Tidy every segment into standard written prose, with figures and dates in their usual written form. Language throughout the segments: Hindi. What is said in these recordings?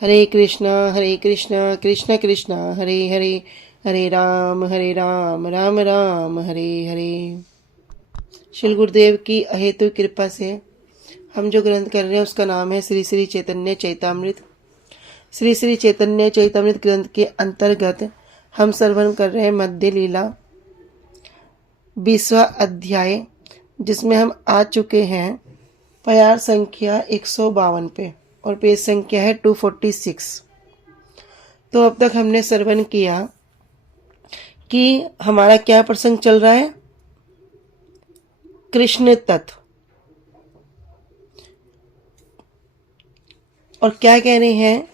हरे कृष्णा कृष्ण कृष्ण हरे हरे, हरे राम राम राम हरे हरे। श्री गुरुदेव की अहेतु कृपा से हम जो ग्रंथ कर रहे हैं उसका नाम है श्री श्री चैतन्य चैतामृत। श्री श्री चैतन्य चैतामृत ग्रंथ के अंतर्गत हम श्रवण कर रहे हैं मध्य लीला 20वां अध्याय, जिसमें हम आ चुके हैं प्यार संख्या 152 पे और पेज संख्या है 246। तो अब तक हमने श्रवण किया कि हमारा क्या प्रसंग चल रहा है, कृष्ण तत्व। और क्या कह रहे हैं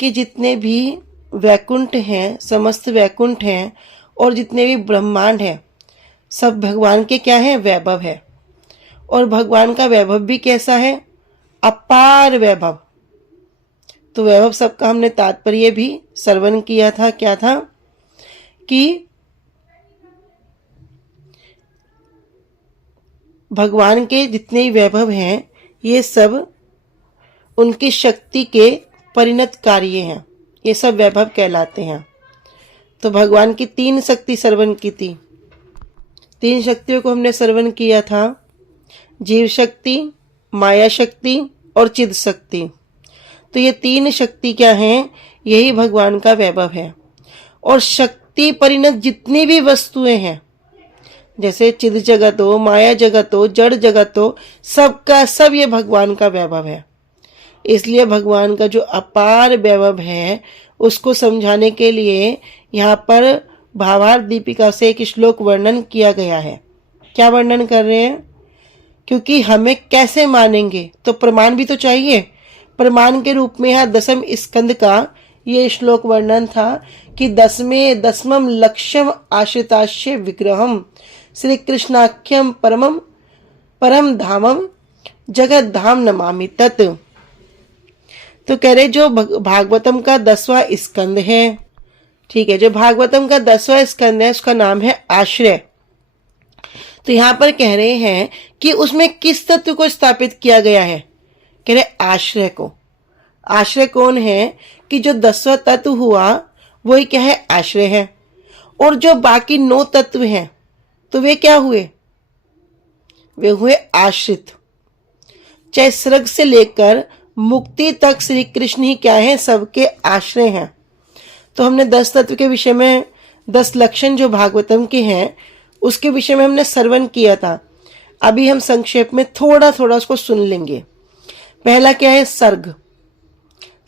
कि जितने भी वैकुंठ हैं, समस्त वैकुंठ हैं और जितने भी ब्रह्मांड हैं, सब भगवान के क्या है, वैभव है। और भगवान का वैभव भी कैसा है, अपार वैभव। तो वैभव सबका हमने तात्पर्य भी श्रवण किया था। क्या था कि भगवान के जितने ही वैभव हैं ये सब उनकी शक्ति के परिणत कार्य हैं, ये सब वैभव कहलाते हैं। तो भगवान की 3 शक्ति श्रवण की थी। 3 शक्तियों को हमने श्रवण किया था, जीव शक्ति, माया शक्ति और चिद शक्ति। तो ये 3 शक्ति क्या हैं, यही भगवान का वैभव है। और शक्ति परिणत जितनी भी वस्तुएं हैं, जैसे चिद जगत हो, माया जगत हो, जड़ जगत हो, सबका सब ये भगवान का वैभव है। इसलिए भगवान का जो अपार वैभव है उसको समझाने के लिए यहाँ पर भावार्थ दीपिका से एक श्लोक वर्णन किया गया है। क्या वर्णन कर रहे हैं, क्योंकि हमें कैसे मानेंगे तो प्रमाण भी तो चाहिए। प्रमाण के रूप में यहाँ 10वें स्कंद का ये श्लोक वर्णन था कि 10वें लक्ष्यम आश्रिताश्य विग्रहम श्री कृष्णाख्यम परम धामम जगत धाम नमामि तत्। तो कह रहे जो भागवतम का 10वां स्कंद है, ठीक है, जो भागवतम का 10वां स्कंद है उसका नाम है आश्रय। तो यहाँ पर कह रहे हैं कि उसमें किस तत्व को स्थापित किया गया है, कह रहे आश्रय को। आश्रय कौन है कि जो 10वां तत्व हुआ वही क्या है, आश्रय है। और जो बाकी 9 तत्व हैं तो वे क्या हुए, वे हुए आश्रित। चाहे स्वर्ग से लेकर मुक्ति तक श्री कृष्ण ही क्या है, सबके आश्रय हैं। तो हमने 10 तत्व के विषय में 10 लक्षण जो भागवतम के हैं उसके विषय में हमने श्रवण किया था। अभी हम संक्षेप में थोड़ा थोड़ा उसको सुन लेंगे। पहला क्या है, सर्ग।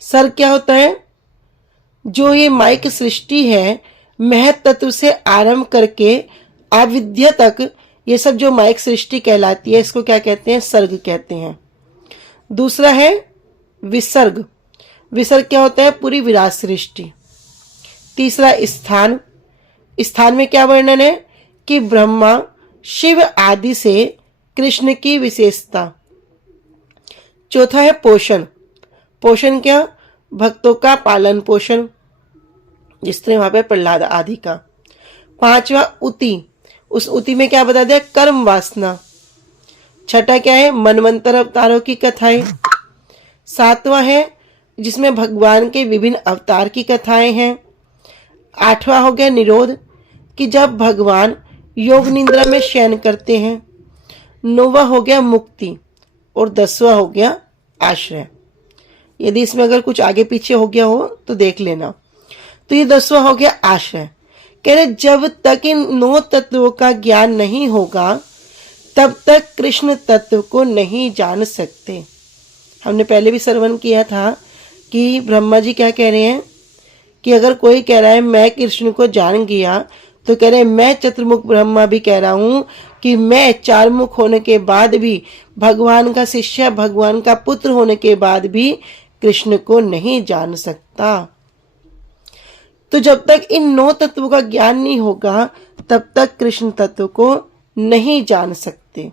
सर्ग क्या होता है, जो ये माइक सृष्टि है महत तत्व से आरंभ करके अविद्या तक, ये सब जो माइक सृष्टि कहलाती है इसको क्या कहते हैं, सर्ग कहते हैं। दूसरा है विसर्ग। विसर्ग क्या होता है, पूरी विराट सृष्टि। तीसरा स्थान। स्थान में क्या वर्णन है कि ब्रह्मा शिव आदि से कृष्ण की विशेषता। चौथा है पोषण। पोषण क्या, भक्तों का पालन पोषण, जिस तरह वहां पे प्रहलाद आदि का। 5वां उति। उस उति में क्या बता दिया, कर्म वासना। 6ठा क्या है, मनवंतर अवतारों की कथाएं। 7वां है जिसमें भगवान के विभिन्न अवतार की कथाएं हैं। 8वां हो गया निरोध, कि जब भगवान योग निद्रा में शयन करते हैं। 9वां हो गया मुक्ति और 10वां हो गया आश्रय। यदि इसमें अगर कुछ आगे पीछे हो गया हो तो देख लेना। तो ये 10वां हो गया आश्रय। कह रहे जब तक इन 9 तत्वों का ज्ञान नहीं होगा तब तक कृष्ण तत्व को नहीं जान सकते। हमने पहले भी श्रवण किया था कि ब्रह्मा जी क्या कह रहे हैं कि अगर कोई कह रहा है मैं कृष्ण को जान गया, तो कह रहे मैं चतुर्मुख ब्रह्मा भी कह रहा हूं कि मैं 4 मुख होने के बाद भी, भगवान का शिष्य, भगवान का पुत्र होने के बाद भी कृष्ण को नहीं जान सकता। तो जब तक इन 9 तत्वों का ज्ञान नहीं होगा तब तक कृष्ण तत्व को नहीं जान सकते।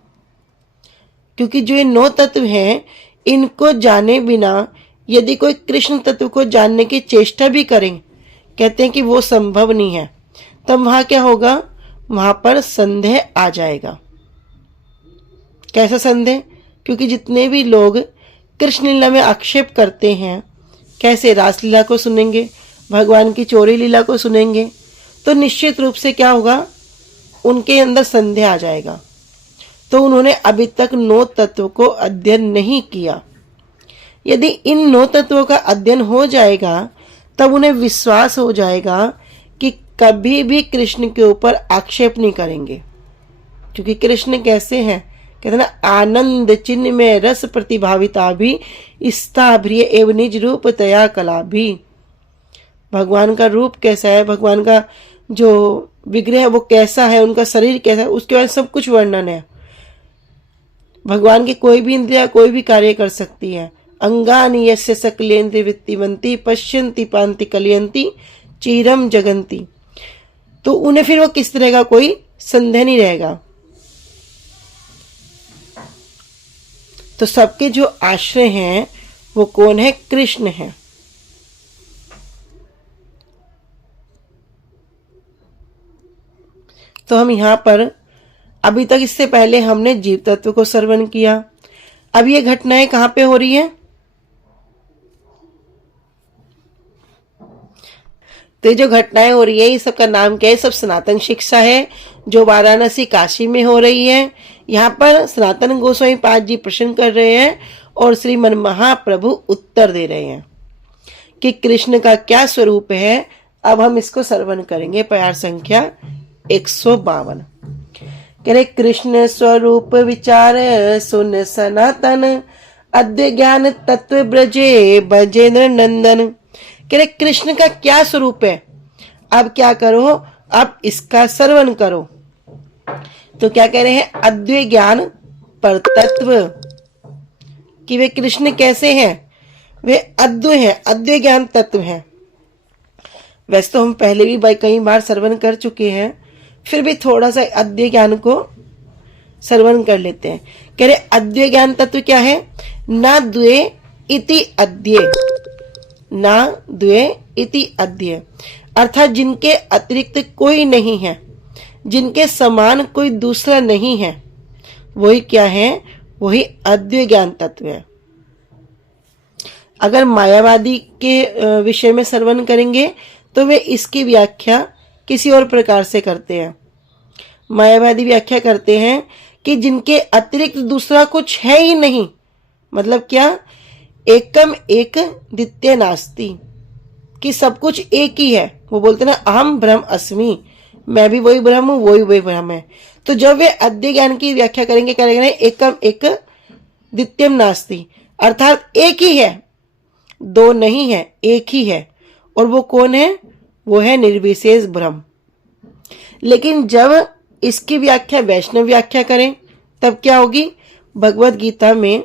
क्योंकि जो ये 9 तत्व हैं इनको जाने बिना यदि कोई कृष्ण तत्व को जानने की चेष्टा भी करें, कहते हैं कि वो संभव नहीं है। तब वहां क्या होगा, वहां पर संदेह आ जाएगा। कैसा संदेह, क्योंकि जितने भी लोग कृष्ण लीला में आक्षेप करते हैं कैसे? रासलीला को सुनेंगे, भगवान की चोरी लीला को सुनेंगे, तो निश्चित रूप से क्या होगा, उनके अंदर संदेह आ जाएगा। तो उन्होंने अभी तक 9 तत्व को अध्ययन नहीं किया। यदि इन 9 तत्वों का अध्ययन हो जाएगा तब उन्हें विश्वास हो जाएगा कि कभी भी कृष्ण के ऊपर आक्षेप नहीं करेंगे, क्योंकि कृष्ण कैसे हैं, कहते ना, आनंद चिन्ह में रस प्रतिभाविता भी स्थाभ्रिय एवं निज रूप तया कला भी। भगवान का रूप कैसा है, भगवान का जो विग्रह है वो कैसा है, उनका शरीर कैसा है, उसके बाद सब कुछ वर्णन है। भगवान की कोई भी इंद्रिया कोई भी कार्य कर सकती है। अंगानि यस्य सकलेन्द्रिय वृत्तिवंती पश्यन्ति पान्ति कलयन्ति चीरम जगन्ति। तो उन्हें फिर वो किस तरह का कोई संदेह नहीं रहेगा। तो सबके जो आश्रय हैं वो कौन है? कृष्ण है। तो हम यहां पर अभी तक, इससे पहले हमने जीव तत्व को श्रवण किया। अब ये घटनाएं कहां पे हो रही है? तो जो घटनाएं हो रही है, ये सबका नाम क्या है? सब सनातन शिक्षा है, जो वाराणसी काशी में हो रही है। यहाँ पर सनातन गोस्वामी पाद जी प्रश्न कर रहे हैं और श्रीमन महाप्रभु उत्तर दे रहे हैं कि कृष्ण का क्या स्वरूप है। अब हम इसको श्रवण करेंगे। प्यार संख्या 152। कह रहे, कृष्ण स्वरूप विचार सुन सनातन, अद्य ज्ञान तत्व ब्रजे बजेंद्र नंदन। कह रहे, कृष्ण का क्या स्वरूप है? अब क्या करो, अब इसका श्रवण करो। तो क्या कह रहे हैं? अद्वै ज्ञान पर तत्व, कि वे कृष्ण कैसे हैं? वे अद्वै हैं, अद्वै ज्ञान तत्व हैं। वैसे तो हम पहले भी कई बार श्रवण कर चुके हैं, फिर भी थोड़ा सा अद्वै ज्ञान को श्रवण कर लेते हैं। कह रहे, अद्वै ज्ञान तत्व क्या है? ना द्वे इति अद्वै, ना द्वे इति अद्वै, अर्थात जिनके अतिरिक्त कोई नहीं है, जिनके समान कोई दूसरा नहीं है, वही क्या है? वही अद्वै ज्ञान तत्व है। अगर मायावादी के विषय में श्रवण करेंगे तो वे इसकी व्याख्या किसी और प्रकार से करते हैं। मायावादी व्याख्या करते हैं कि जिनके अतिरिक्त दूसरा कुछ है ही नहीं, मतलब क्या? एकम एक द्वितीय नास्ति, कि सब कुछ एक ही है। वो बोलते ना, अहम ब्रह्म अस्मि, मैं भी वही ब्रह्म हूं, वही ब्रह्म है। तो जब वे अद्वै ज्ञान की व्याख्या करेंगे एकम एक द्वितीयम नास्ति, अर्थात एक ही है, दो नहीं है, एक ही है। और वो कौन है? वो है निर्विशेष ब्रह्म। लेकिन जब इसकी व्याख्या वैष्णव व्याख्या करें तब क्या होगी? भगवत गीता में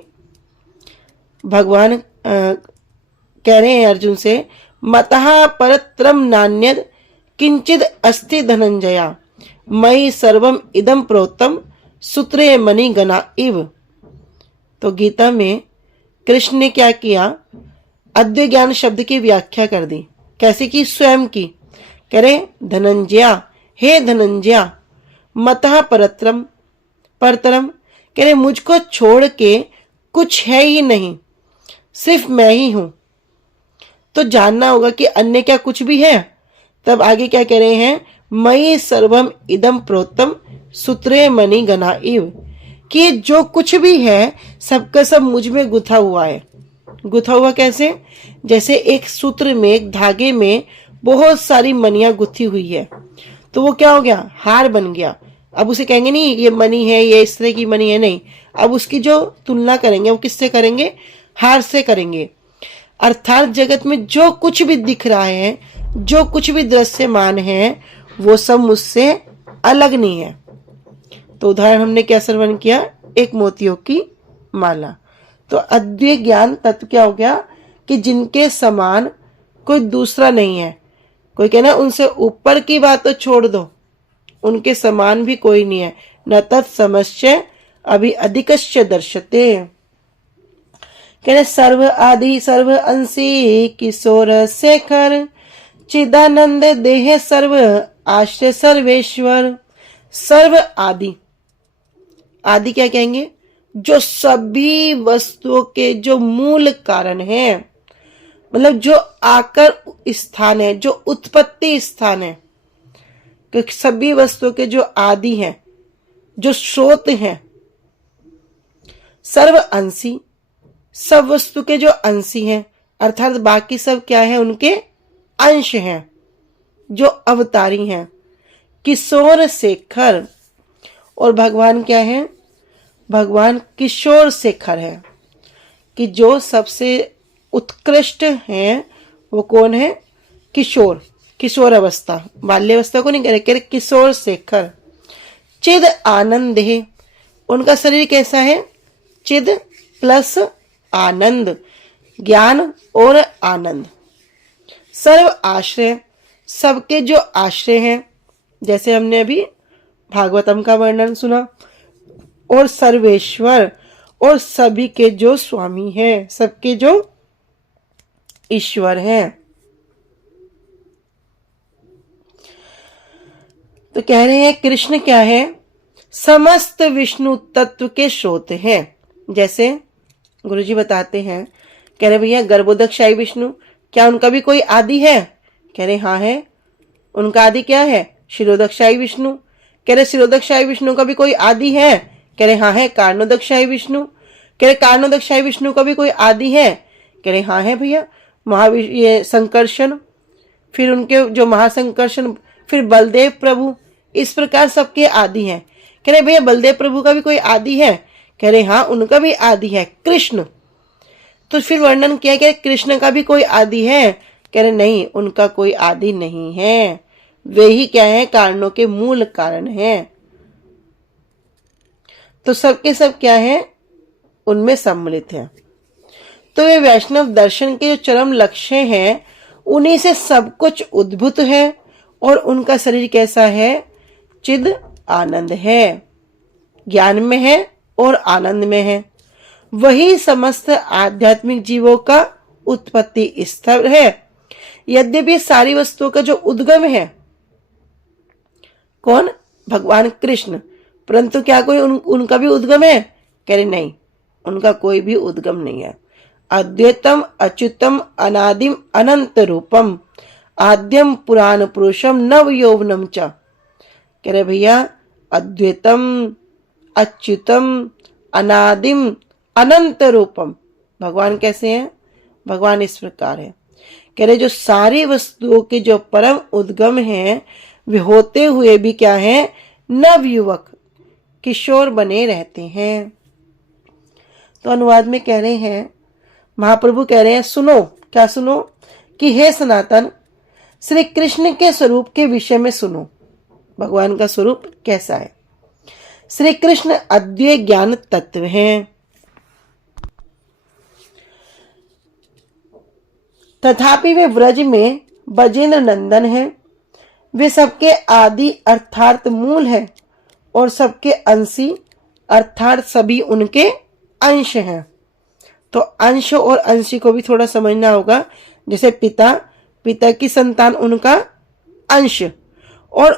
भगवान कह रहे हैं अर्जुन से, मतः परत्रम नान्यद किंचिद अस्ति धनंजया, मयि सर्वम इदम प्रोतम सूत्रे मणि गना इव। तो गीता में कृष्ण ने क्या किया? अद्वै ज्ञान शब्द की व्याख्या कर दी। कैसे की? स्वयं की। कह रहे, धनंजया, हे धनंजया, मतः परत्रम, परतरम, कह रहे मुझको छोड़ के कुछ है ही नहीं, सिर्फ मैं ही हूं। तो जानना होगा कि अन्य क्या कुछ भी है। तब आगे क्या कह रहे हैं? मयि सर्वम इदम प्रोतम सूत्रे मणि गना इव, कि जो कुछ भी है सबका सब मुझ में गुथा हुआ है। गुथा हुआ कैसे? जैसे एक सूत्र में, एक धागे में बहुत सारी मणियां गुथी हुई है, तो वो क्या हो गया? हार बन गया। अब उसे कहेंगे नहीं ये मणि है, ये इस तरह की मणि है, नहीं। अब उसकी जो तुलना करेंगे वो किससे करेंगे? हार से करेंगे। अर्थात जगत में जो कुछ भी दिख रहा है, जो कुछ भी दृश्यमान है, वो सब मुझसे अलग नहीं है। तो उदाहरण हमने क्या श्रवण किया? एक मोतियों की माला। तो अद्वै ज्ञान तत्व क्या हो गया? कि जिनके समान कोई दूसरा नहीं है। कोई कहना उनसे ऊपर की बात तो छोड़ दो, उनके समान भी कोई नहीं है। न तत्समस्य अभी अधिकश्च दर्शते। कहने सर्व आदि सर्व अंशी किशोर शेखर, चिदानंद देह सर्व आश्रय सर्वेश्वर। सर्व आदि, आदि क्या कहेंगे? जो सभी वस्तुओं के जो मूल कारण हैं, मतलब जो आकर स्थान है, जो उत्पत्ति स्थान है, क्योंकि सभी वस्तुओं के जो आदि हैं, जो स्रोत हैं, सर्व अंशी, सब वस्तु के जो अंशी हैं, अर्थात बाकी सब क्या है, उनके अंश हैं, जो अवतारी हैं। किशोर शेखर, और भगवान क्या है, भगवान किशोर शेखर है, कि जो सबसे उत्कृष्ट हैं वो कौन है, किशोर, किशोर अवस्था, बाल्यावस्था को नहीं कह रहे, किशोर शेखर। चिद आनंद है, उनका शरीर कैसा है, चिद प्लस आनंद, ज्ञान और आनंद। सर्व आश्रय, सबके जो आश्रय हैं, जैसे हमने अभी भागवतम का वर्णन सुना, और सर्वेश्वर, और सभी के जो स्वामी हैं, सबके जो ईश्वर हैं। तो कह रहे हैं कृष्ण क्या है, समस्त विष्णु तत्व के स्रोत हैं। जैसे गुरुजी बताते हैं, कह रहे भैया गर्भोदकशाही विष्णु, क्या उनका भी कोई आदि है? कह रहे हाँ है। उनका आदि क्या है? शिरोदकशाही विष्णु। कह रहे शिरोदकशाही विष्णु का भी कोई आदि है? कह रहे हाँ है। कारणोदकशाही विष्णु। कह रहे कारणोदकशाही विष्णु का भी कोई आदि है? कह रहे हाँ है भैया। ये संकर्षण, फिर उनके जो महासंकर्षण, फिर बलदेव प्रभु, इस प्रकार सबके आदि हैं। कह रहे भैया बलदेव प्रभु का भी कोई आदि है? कह रहे हाँ उनका भी आदि है, कृष्ण। तो फिर वर्णन किया कि कृष्ण का भी कोई आदि है? कह रहे नहीं, उनका कोई आदि नहीं है, वे ही क्या है, कारणों के मूल कारण हैं। तो सबके सब क्या है, उनमें सम्मिलित है। तो वे वैष्णव दर्शन के जो चरम लक्ष्य हैं, उन्हीं से सब कुछ उद्भूत है, और उनका शरीर कैसा है, चिद आनंद है, ज्ञान में है और आनंद में है। वही समस्त आध्यात्मिक जीवों का उत्पत्ति स्थल है। यद्यपि सारी वस्तुओं का जो उद्गम है कौन, भगवान कृष्ण, परंतु क्या कोई उनका भी उद्गम है? कह रहे नहीं, उनका कोई भी उद्गम नहीं है। अद्वैतम अच्युतम अनादिम अनंत रूपम आद्यम पुराण पुरुषम नव यौवनम च। कह रहे भैया अद्वैतम अच्युतम अनादिम अनंत रूपम, भगवान कैसे हैं? भगवान इस प्रकार है। कह रहे जो सारी वस्तुओं के जो परम उद्गम हैं, वे होते हुए भी क्या है, नव युवक किशोर बने रहते हैं। तो अनुवाद में कह रहे हैं, महाप्रभु कह रहे हैं सुनो, क्या सुनो, कि हे सनातन, श्री कृष्ण के स्वरूप के विषय में सुनो। भगवान का स्वरूप कैसा है? श्री कृष्ण अद्वैय ज्ञान तत्व हैं, तथापि वे व्रज में बजेंद्र नंदन हैं। वे सबके आदि अर्थात मूल है, और सबके अंशी अर्थात सभी उनके अंश हैं। तो अंश और अंशी को भी थोड़ा समझना होगा। जैसे पिता, पिता की संतान उनका अंश, और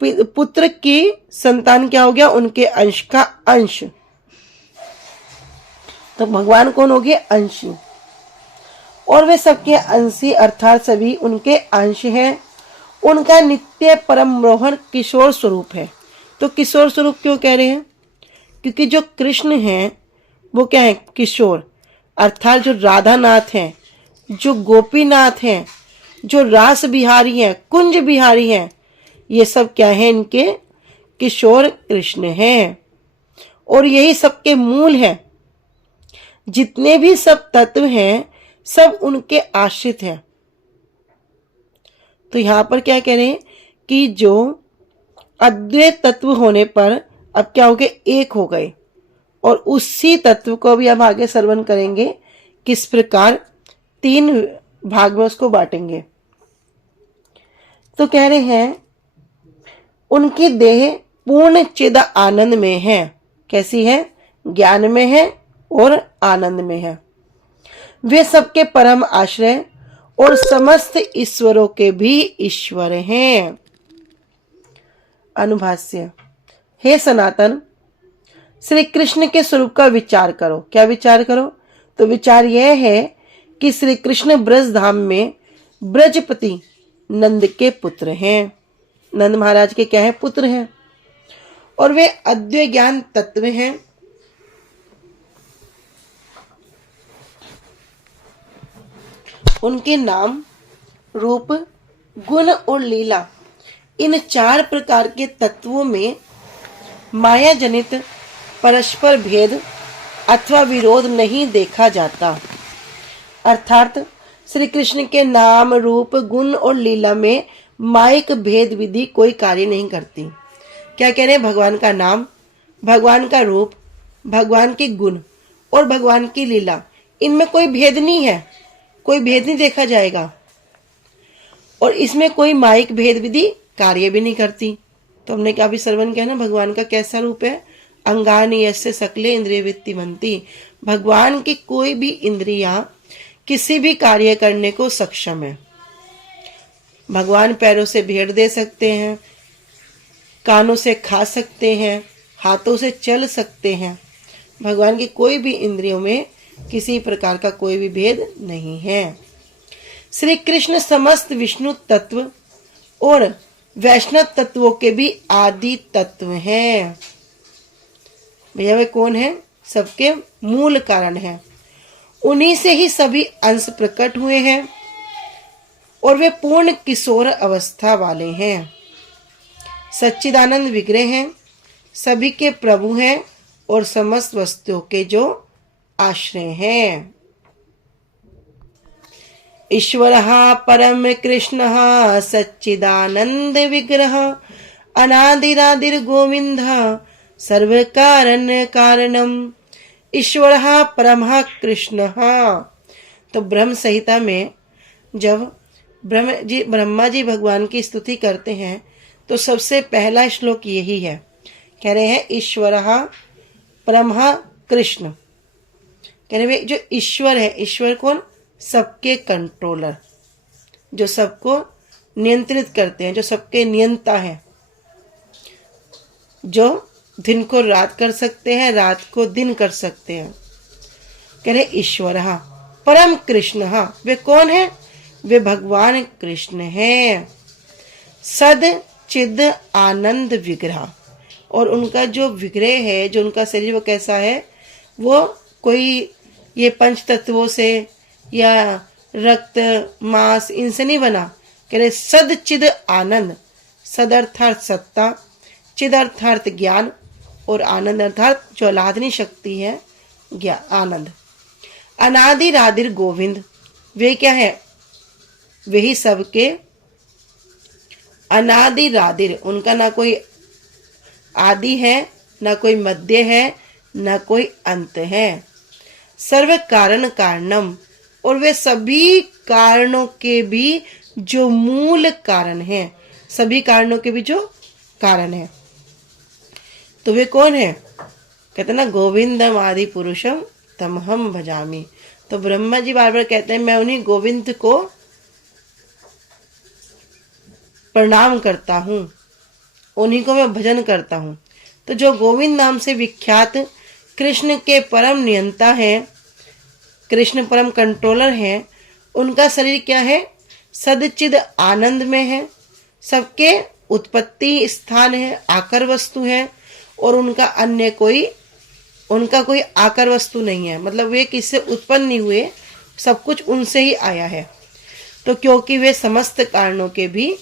पुत्र की संतान क्या हो गया, उनके अंश का अंश। तो भगवान कौन हो गए, अंशी, और वे सबके अंशी अर्थात सभी उनके अंश हैं। उनका नित्य परम मोहन किशोर स्वरूप है। तो किशोर स्वरूप क्यों कह रहे हैं? क्योंकि जो कृष्ण हैं वो क्या है, किशोर, अर्थात जो राधानाथ हैं, जो गोपीनाथ हैं, जो रास बिहारी हैं, कुंज बिहारी हैं, ये सब क्या है, इनके किशोर कृष्ण हैं, और यही सबके मूल हैं। जितने भी सब तत्व हैं सब उनके आश्रित हैं। तो यहां पर क्या कह रहे हैं कि जो अद्वैत तत्व होने पर अब क्या हो गए, एक हो गए, और उसी तत्व को भी हम आगे श्रवण करेंगे किस प्रकार तीन भाग में उसको बांटेंगे। तो कह रहे हैं उनकी देह पूर्ण चिद आनंद में है। कैसी है? ज्ञान में है और आनंद में है। वे सबके परम आश्रय और समस्त ईश्वरों के भी ईश्वर हैं। अनुभाष्य, हे सनातन, श्री कृष्ण के स्वरूप का विचार करो। क्या विचार करो? तो विचार यह है कि श्री कृष्ण ब्रज धाम में ब्रजपति नंद के पुत्र हैं। नंद महाराज के क्या है? पुत्र हैं। और वे अद्वैत ज्ञान तत्व हैं। उनके नाम, रूप, गुण और लीला, इन 4 प्रकार के तत्वों में माया जनित परस्पर भेद अथवा विरोध नहीं देखा जाता। अर्थात श्री कृष्ण के नाम, रूप, गुण और लीला में मायिक भेद विधि कोई कार्य नहीं करती। क्या कह रहे हैं? भगवान का नाम, भगवान का रूप, भगवान के गुण और भगवान की लीला, इनमें कोई भेद नहीं है, कोई भेद नहीं देखा जाएगा। और इसमें कोई मायिक भेद विधि कार्य भी नहीं करती। तो हमने क्या अभी श्रवण किया ना, भगवान का कैसा रूप है? अंगानि यस्य सकले इंद्रिय वृत्ति मंती। भगवान की कोई भी इंद्रियां किसी भी कार्य करने को सक्षम है। भगवान पैरों से भेड़ दे सकते हैं, कानों से खा सकते हैं, हाथों से चल सकते हैं। भगवान की कोई भी इंद्रियों में किसी प्रकार का कोई भी भेद नहीं है। श्री कृष्ण समस्त विष्णु तत्व और वैष्णव तत्वों के भी आदि तत्व हैं। भैया वे कौन है? सबके मूल कारण है। उन्हीं से ही सभी अंश प्रकट हुए हैं और वे पूर्ण किशोर अवस्था वाले हैं। सच्चिदानंद विग्रह हैं, सभी के प्रभु हैं और समस्त वस्तुओं के जो आश्रय हैं। ईश्वरः परम कृष्णः सच्चिदानंद विग्रह अनादिरादिर गोविंदः सर्व कारण कारणम। ईश्वरः परमः कृष्णः। तो ब्रह्म संहिता में जब ब्रह्मा जी भगवान की स्तुति करते हैं तो सबसे पहला श्लोक यही है। कह रहे हैं ईश्वरः परमः कृष्ण। कह रहे हैं जो ईश्वर है, ईश्वर कौन? सबके कंट्रोलर, जो सबको नियंत्रित करते हैं, जो सबके नियंता हैं, जो दिन को रात कर सकते हैं, रात को दिन कर सकते हैं। कह रहे ईश्वर परम कृष्ण। वे कौन है? वे भगवान कृष्ण हैं। सद चिद आनंद विग्रह। और उनका जो विग्रह है, जो उनका शरीर, वो कैसा है? वो कोई ये पंच तत्वों से या रक्त मांस इनसे नहीं बना। कह रहे सद चिद आनंद। सद अर्थात सत्ता, चिद अर्थात ज्ञान और आनंद अर्थात जो आह्लादनी शक्ति है, ज्ञान आनंद। अनादि रादिर गोविंद। वे क्या है? वे ही सबके अनादि रादिर। उनका ना कोई आदि है, ना कोई मध्य है, ना कोई अंत है। सर्व कारण कारणम। और वे सभी कारणों के भी जो मूल कारण हैं, सभी कारणों के भी जो कारण है। तो वे कौन है? कहते ना गोविंदम आदि पुरुषम तमहम भजामी। तो ब्रह्मा जी बार बार कहते हैं मैं उन्हीं गोविंद को प्रणाम करता हूँ, उन्हीं को मैं भजन करता हूँ। तो जो गोविंद नाम से विख्यात कृष्ण के परम नियंता हैं, कृष्ण परम कंट्रोलर हैं, उनका शरीर क्या है? सदचिद आनंद में है, सबके उत्पत्ति स्थान है, आकर वस्तु है और उनका अन्य कोई, उनका कोई आकर वस्तु नहीं है। मतलब वे किससे उत्पन्न नहीं हुए, सब कुछ उनसे ही आया है। तो क्योंकि वे समस्त कारणों के भी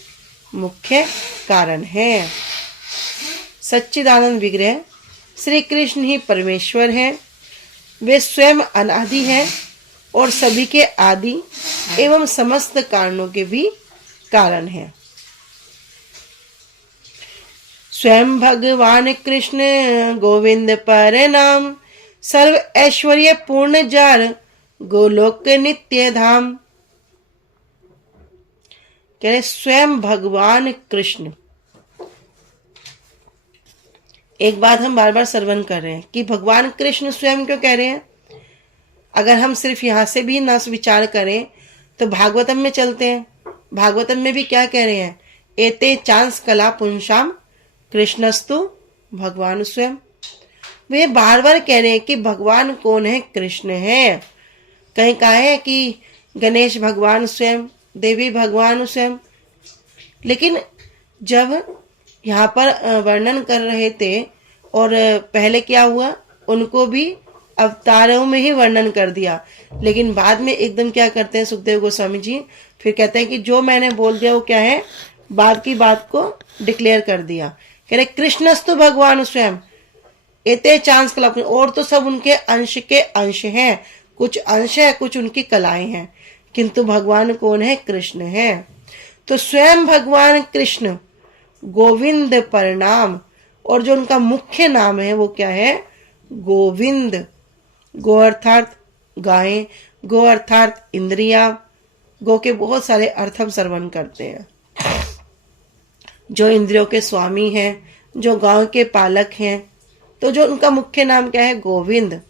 मुख्य कारण हैं। सच्चिदानंद विग्रह श्री कृष्ण ही परमेश्वर हैं। वे स्वयं अनादि हैं और सभी के आदि एवं समस्त कारणों के भी कारण हैं। स्वयं भगवान कृष्ण गोविंद पर नाम, सर्व ऐश्वर्य पूर्ण जार गोलोक नित्य धाम। कह रहे स्वयं भगवान कृष्ण। एक बात हम बार बार श्रवण कर रहे हैं कि भगवान कृष्ण स्वयं क्यों कह रहे हैं। अगर हम सिर्फ यहां से भी ना विचार करें तो भागवतम में चलते हैं। भागवतम में भी क्या कह रहे हैं? एते चांस कला पुंसाम कृष्णस्तु भगवान स्वयं। वे बार बार कह रहे हैं कि भगवान कौन है? कृष्ण है। कहीं कहा है कि गणेश भगवान स्वयं, देवी भगवान स्वयं, लेकिन जब यहाँ पर वर्णन कर रहे थे और पहले क्या हुआ, उनको भी अवतारों में ही वर्णन कर दिया, लेकिन बाद में एकदम क्या करते हैं सुखदेव गोस्वामी जी, फिर कहते हैं कि जो मैंने बोल दिया वो क्या है, बाद की बात को डिक्लेयर कर दिया। कह रहे कृष्णस्तु भगवान स्वयं एते चांस कला, और तो सब उनके अंश के अंश हैं, कुछ अंश है, कुछ उनकी कलाएं हैं, किंतु भगवान कौन है, कृष्ण है। तो स्वयं भगवान कृष्ण गोविंद परिणाम, और जो उनका मुख्य नाम है वो क्या है, गोविंद। गो अर्थात गायें, गो अर्थात इंद्रिया, गो के बहुत सारे अर्थ हम श्रवण करते हैं। जो इंद्रियों के स्वामी हैं, जो गांव के पालक हैं, तो जो उनका मुख्य नाम क्या है, गोविंद।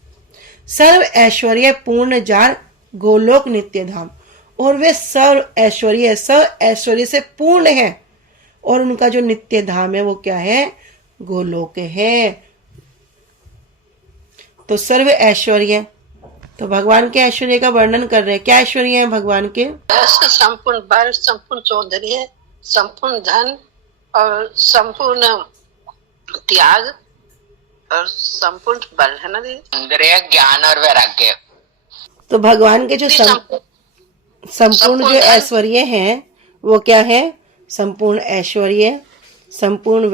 सर्व ऐश्वर्य पूर्ण जार गोलोक नित्य धाम, और वे सर्व ऐश्वर्य से पूर्ण है, और उनका जो नित्य धाम है वो क्या है, गोलोक है। तो सर्व ऐश्वर्य, तो भगवान के ऐश्वर्य का वर्णन कर रहे हैं। क्या ऐश्वर्य है भगवान के, संपूर्ण बल, संपूर्ण सौंदर्य, संपूर्ण धन और संपूर्ण त्याग और संपूर्ण बल, है ना दीदी, इंद्रिय, ज्ञान और वैराग्य। तो भगवान के जो संपूर्ण जो ऐश्वर्य है वो क्या है, संपूर्ण ऐश्वर्य, संपूर्ण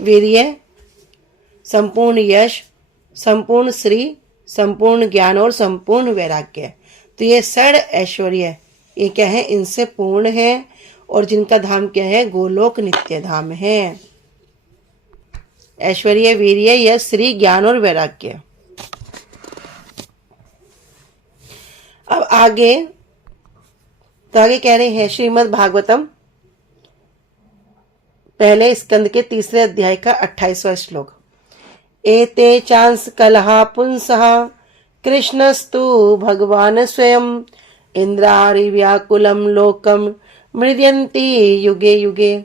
वीर्य, संपूर्ण यश, संपूर्ण श्री, संपूर्ण ज्ञान और संपूर्ण वैराग्य। तो ये षड ऐश्वर्य ये क्या है, इनसे पूर्ण है, और जिनका धाम क्या है, गोलोक नित्य धाम है। ऐश्वर्य, वीर्य, यश, श्री, ज्ञान और वैराग्य। अब आगे तो आगे कह रहे हैं श्रीमद् भागवतम पहले स्कंद के 3 अध्याय का 28वां श्लोक। एते चांस कलहा पुंसः कृष्णस्तु भगवान स्वयं इंद्रारि व्याकुलम लोकम मृदयन्ति युगे युगे।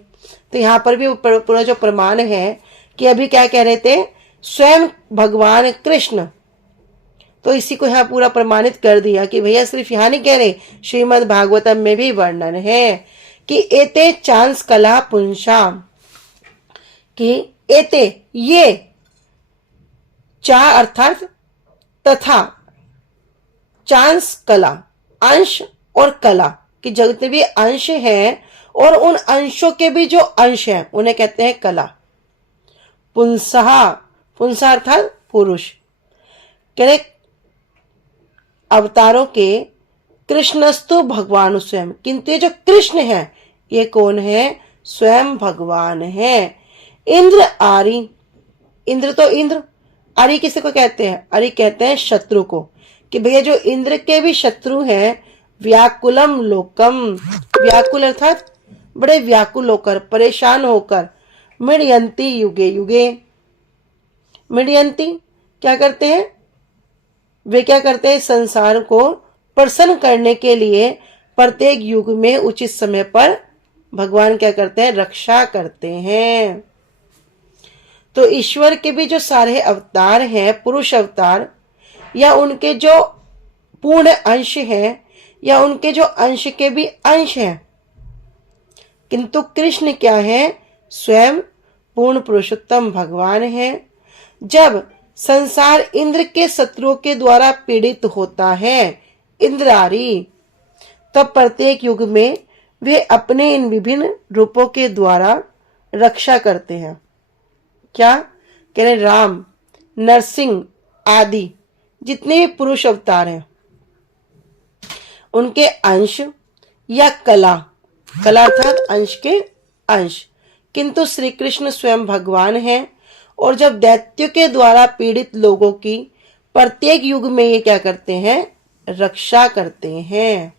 तो यहाँ पर भी पूरा जो प्रमाण है कि अभी क्या कह रहे थे, स्वयं भगवान कृष्ण, तो इसी को यहाँ पूरा प्रमाणित कर दिया कि भैया सिर्फ यहाँ नहीं कह रहे, श्रीमद् भागवतम में भी वर्णन है कि एते चांस कला पुंसा, कि एते ये, चा अर्थात तथा, चांस कला अंश और कला, कि जगत में भी अंश है और उन अंशों के भी जो अंश हैं उन्हें कहते हैं कला। पुंसा, पुंसा अर्थात पुरुष, कह रहे अवतारों के कृष्णस्तु भगवान स्वयं, किंतु ये जो कृष्ण है ये कौन है, स्वयं भगवान है। इंद्र आरी, इंद्र तो इंद्र, आरी किसे को कहते हैं, आरी कहते हैं शत्रु को, कि भैया जो इंद्र के भी शत्रु हैं, व्याकुलम लोकम, व्याकुल अर्थात बड़े व्याकुल होकर, परेशान होकर, मृडयंती युगे युगे, मृडयंती क्या करते हैं, वे क्या करते हैं, संसार को प्रसन्न करने के लिए प्रत्येक युग में उचित समय पर भगवान क्या करते हैं, रक्षा करते हैं। तो ईश्वर के भी जो सारे अवतार हैं, पुरुष अवतार, या उनके जो पूर्ण अंश हैं, या उनके जो अंश के भी अंश हैं, किंतु कृष्ण क्या है, स्वयं पूर्ण पुरुषोत्तम भगवान है। जब संसार इंद्र के शत्रुओं के द्वारा पीड़ित होता है, इंद्रारी, तब प्रत्येक युग में वे अपने इन विभिन्न रूपों के द्वारा रक्षा करते हैं। क्या कह रहे, राम, नरसिंह आदि जितने भी पुरुष अवतार हैं उनके अंश या कला, कला अर्थात अंश के अंश, किंतु श्री कृष्ण स्वयं भगवान हैं, और जब दैत्यों के द्वारा पीड़ित लोगों की प्रत्येक युग में ये क्या करते हैं, रक्षा करते हैं।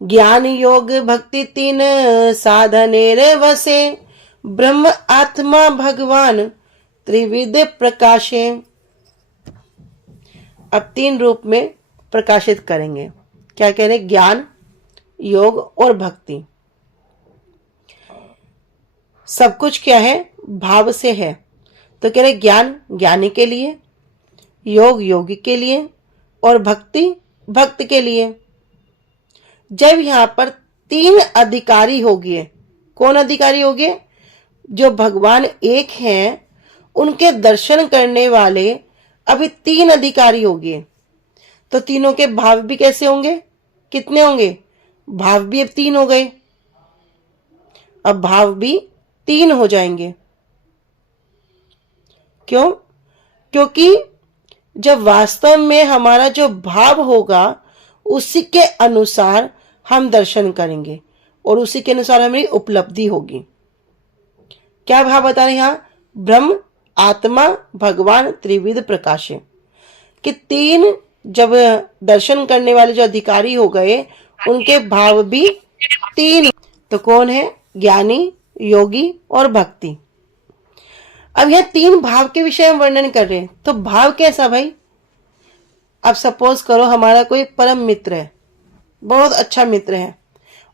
ज्ञान योग भक्ति 3 साधनेर वसे ब्रह्म आत्मा भगवान त्रिविध प्रकाशे। अब 3 रूप में प्रकाशित करेंगे। क्या कह रहे, ज्ञान, योग और भक्ति। सब कुछ क्या है, भाव से है। तो कह रहे ज्ञान ज्ञानी के लिए, योग योगी के लिए और भक्ति भक्त के लिए। जब यहां पर 3 अधिकारी हो गए, कौन अधिकारी हो गए? जो भगवान एक हैं उनके दर्शन करने वाले अभी 3 अधिकारी हो गए। तो तीनों के भाव भी कैसे होंगे? कितने होंगे? भाव भी अब 3 हो गए, अब भाव भी 3 हो जाएंगे। क्यों? क्योंकि जब वास्तव में हमारा जो भाव होगा उसी के अनुसार हम दर्शन करेंगे और उसी के अनुसार हमारी उपलब्धि होगी। क्या भाव बता रहे हैं यहां? ब्रह्म, आत्मा, भगवान, त्रिविध प्रकाश है कि 3 जब दर्शन करने वाले जो अधिकारी हो गए उनके भाव भी 3। तो कौन है? ज्ञानी, योगी और भक्ति। अब यह 3 भाव के विषय में वर्णन कर रहे हैं। तो भाव कैसा भाई? अब सपोज करो हमारा कोई परम मित्र है, बहुत अच्छा मित्र है,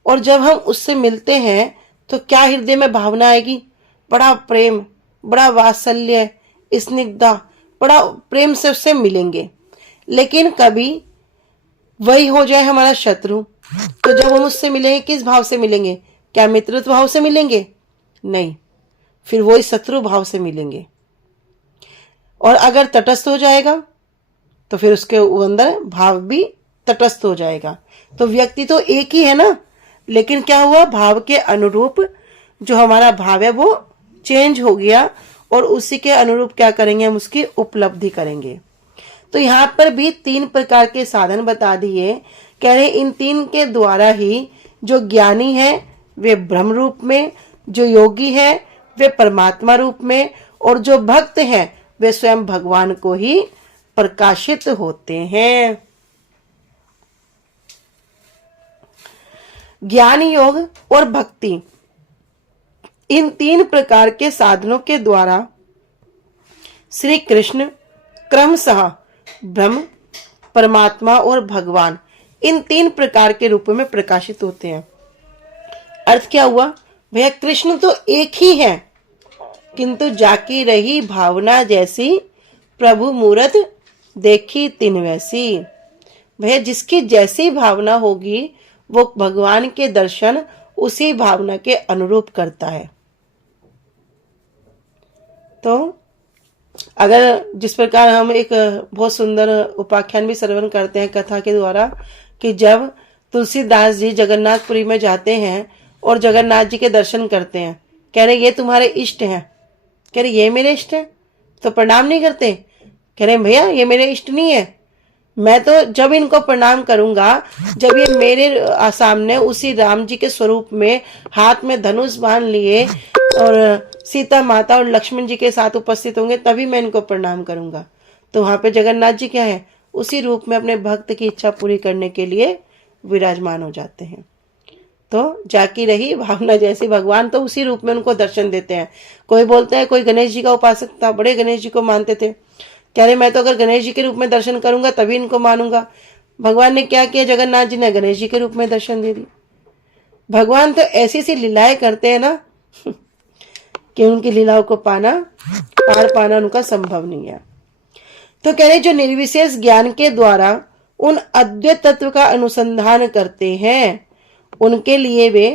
और जब हम उससे मिलते हैं तो क्या हृदय में भावना आएगी? बड़ा प्रेम, बड़ा वात्सल्य, स्निग्धता, बड़ा प्रेम से उससे मिलेंगे। लेकिन कभी वही हो जाए हमारा शत्रु, तो जब हम उससे मिलेंगे किस भाव से मिलेंगे? क्या मित्रत्व भाव से मिलेंगे? नहीं, फिर वही शत्रु भाव से मिलेंगे। और अगर तटस्थ हो जाएगा तो फिर उसके अंदर भाव भी तटस्थ हो जाएगा। तो व्यक्ति तो एक ही है ना, लेकिन क्या हुआ? भाव के अनुरूप जो हमारा भाव है वो चेंज हो गया और उसी के अनुरूप क्या करेंगे? हम उसकी उपलब्धि करेंगे। तो यहाँ पर भी 3 प्रकार के साधन बता दिए। कह रहे इन 3 के द्वारा ही जो ज्ञानी है वे ब्रह्म रूप में, जो योगी है वे परमात्मा रूप में, और जो भक्त है वे स्वयं भगवान को ही प्रकाशित होते हैं। ज्ञान, योग और भक्ति, इन 3 प्रकार के साधनों के द्वारा श्री कृष्ण क्रमशः ब्रह्म, परमात्मा और भगवान इन 3 प्रकार के रूप में प्रकाशित होते हैं। अर्थ क्या हुआ भैया? कृष्ण तो एक ही है, किंतु जाकी रही भावना जैसी, प्रभु मूरत देखी तिन वैसी। भैया जिसकी जैसी भावना होगी वो भगवान के दर्शन उसी भावना के अनुरूप करता है। तो अगर जिस प्रकार हम एक बहुत सुंदर उपाख्यान भी श्रवण करते हैं कथा के द्वारा, कि जब तुलसीदास जी जगन्नाथपुरी में जाते हैं और जगन्नाथ जी के दर्शन करते हैं, कह रहे ये तुम्हारे इष्ट हैं। कह रहे ये मेरे इष्ट हैं, तो प्रणाम नहीं करते? कह रहे भैया ये मेरे इष्ट नहीं है, मैं तो जब इनको प्रणाम करूंगा जब ये मेरे सामने उसी राम जी के स्वरूप में हाथ में धनुष बांध लिए और सीता माता और लक्ष्मण जी के साथ उपस्थित होंगे, तभी मैं इनको प्रणाम करूंगा। तो वहां पे जगन्नाथ जी क्या है? उसी रूप में अपने भक्त की इच्छा पूरी करने के लिए विराजमान हो जाते हैं। तो जाकी रही भावना जैसी, भगवान तो उसी रूप में उनको दर्शन देते हैं। कोई बोलता है कोई गणेश जी का उपासक था, बड़े गणेश जी को मानते थे, कह रहे मैं तो अगर गणेश जी के रूप में दर्शन करूंगा तभी इनको मानूंगा। भगवान ने क्या किया? जगन्नाथ जी ने गणेश जी के रूप में दर्शन दे दी। भगवान तो ऐसी सी लीलाएं करते हैं ना कि उनकी लीलाओं को पार पाना उनका संभव नहीं है। तो कह रहे जो निर्विशेष ज्ञान के द्वारा उन अद्वैत तत्व का अनुसंधान करते हैं उनके लिए वे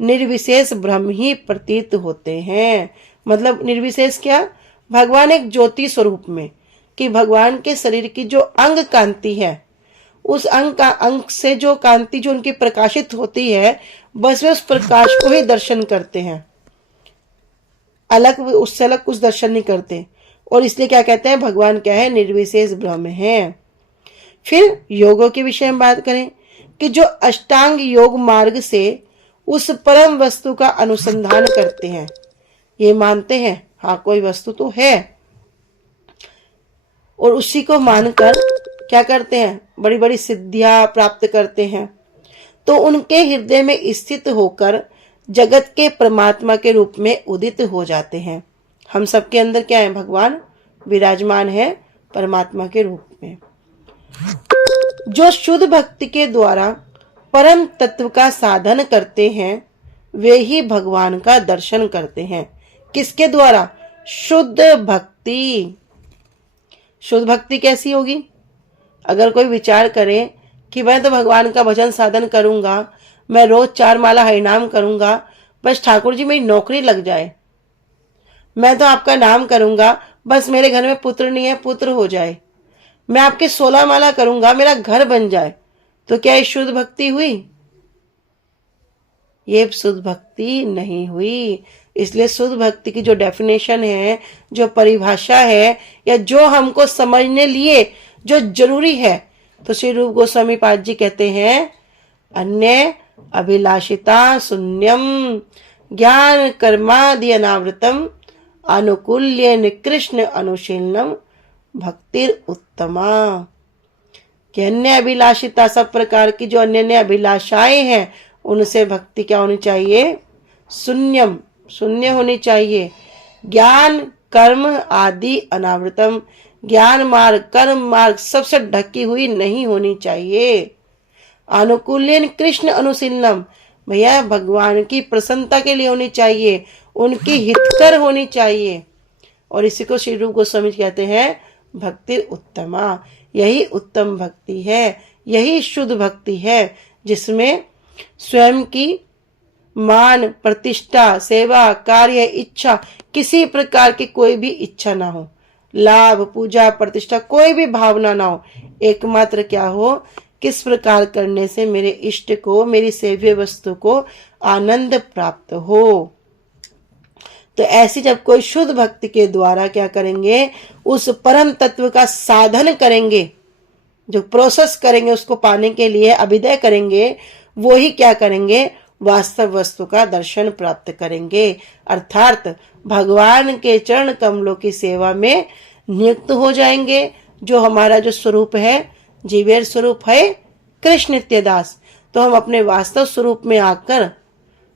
निर्विशेष ब्रह्म ही प्रतीत होते हैं। मतलब निर्विशेष क्या? भगवान एक ज्योति स्वरूप में, कि भगवान के शरीर की जो अंग कांति है उस अंग से जो कांति जो उनकी प्रकाशित होती है, बस वे उस प्रकाश को ही दर्शन करते हैं, अलग उससे अलग कुछ दर्शन नहीं करते। और इसलिए क्या कहते हैं? भगवान क्या है? निर्विशेष ब्रह्म है। फिर योगों के विषय में बात करें कि जो अष्टांग योग मार्ग से उस परम वस्तु का अनुसंधान करते हैं, ये मानते हैं हाँ कोई वस्तु तो है, और उसी को मानकर क्या करते हैं? बड़ी बड़ी सिद्धियां प्राप्त करते हैं। तो उनके हृदय में स्थित होकर जगत के परमात्मा के रूप में उदित हो जाते हैं। हम सबके अंदर क्या है? भगवान विराजमान है परमात्मा के रूप में। जो शुद्ध भक्ति के द्वारा परम तत्व का साधन करते हैं वे ही भगवान का दर्शन करते हैं। किसके द्वारा? शुद्ध भक्ति। शुद्ध भक्ति कैसी होगी? अगर कोई विचार करे कि मैं तो भगवान का भजन साधन करूंगा, मैं रोज 4 माला हरिनाम करूंगा, बस ठाकुर जी मेरी नौकरी लग जाए, मैं तो आपका नाम करूंगा, बस मेरे घर में पुत्र नहीं है, पुत्र हो जाए, मैं आपके 16 माला करूंगा, मेरा घर बन जाए, तो क्या ये शुद्ध भक्ति हुई? ये शुद्ध भक्ति नहीं हुई। इसलिए शुद्ध भक्ति की जो डेफिनेशन है, जो परिभाषा है, या जो हमको समझने लिए जो जरूरी है, तो श्री रूप गोस्वामी पाद जी कहते हैं, अन्य अभिलाषिता शून्यम ज्ञान कर्मादि अनावृतम अनुकूल्य निकृष्ण अनुशीलनम भक्तिर उत्तमा। कि अन्य अभिलाषिता, सब प्रकार की जो अन्य अभिलाषाएं हैं, उनसे भक्ति क्या होनी चाहिए? शून्यम, शून्य होनी चाहिए। ज्ञान कर्म आदि अनावृतम, ज्ञान मार्ग कर्म मार्ग सबसे ढकी हुई नहीं होनी चाहिए। अनुकूल्यन कृष्ण अनुशीलनम, भैया भगवान की प्रसन्नता के लिए होनी चाहिए, उनकी हितकर होनी चाहिए। और इसी को श्री रूप गोस्वामी कहते हैं भक्ति उत्तमा। यही उत्तम भक्ति है, यही शुद्ध भक्ति है, जिसमें स्वयं की मान प्रतिष्ठा सेवा कार्य इच्छा, किसी प्रकार की कोई भी इच्छा ना हो, लाभ पूजा प्रतिष्ठा कोई भी भावना ना हो, एकमात्र क्या हो, किस प्रकार करने से मेरे इष्ट को, मेरी सेव्य वस्तु को आनंद प्राप्त हो। तो ऐसी जब कोई शुद्ध भक्ति के द्वारा क्या करेंगे, उस परम तत्व का साधन करेंगे, जो प्रोसेस करेंगे उसको पाने के लिए अभिदय करेंगे, वो ही क्या करेंगे, वास्तव वस्तु का दर्शन प्राप्त करेंगे, अर्थात भगवान के चरण कमलों की सेवा में नियुक्त हो जाएंगे। जो हमारा जो स्वरूप है, जीवेर स्वरूप है कृष्ण नित्यदास, तो हम अपने वास्तव स्वरूप में आकर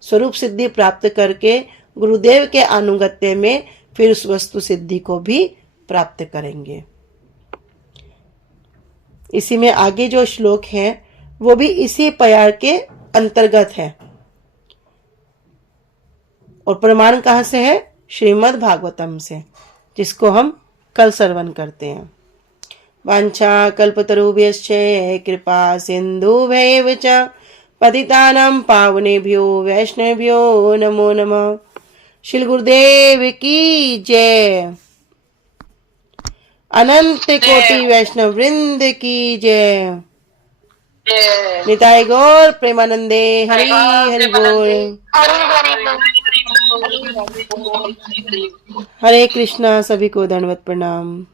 स्वरूप सिद्धि प्राप्त करके गुरुदेव के अनुगत्य में फिर उस वस्तु सिद्धि को भी प्राप्त करेंगे। इसी में आगे जो श्लोक है वो भी इसी प्यार के अंतर्गत है, और प्रमाण कहां से है? श्रीमद् भागवतम से, जिसको हम कल श्रवण करते हैं। वांछा कल्पतरुभ्यश्च कृपा सिन्धुभ्यैव च पतितानां पावनेभ्यो वैष्णवेभ्यो नमो नमः। श्री गुरुदेव की जय। अनंत कोटि वैष्णव वृंद की जय। निताय गौर प्रेमानंदे हरि हरि बोल। हरे कृष्णा। सभी को दंडवत प्रणाम।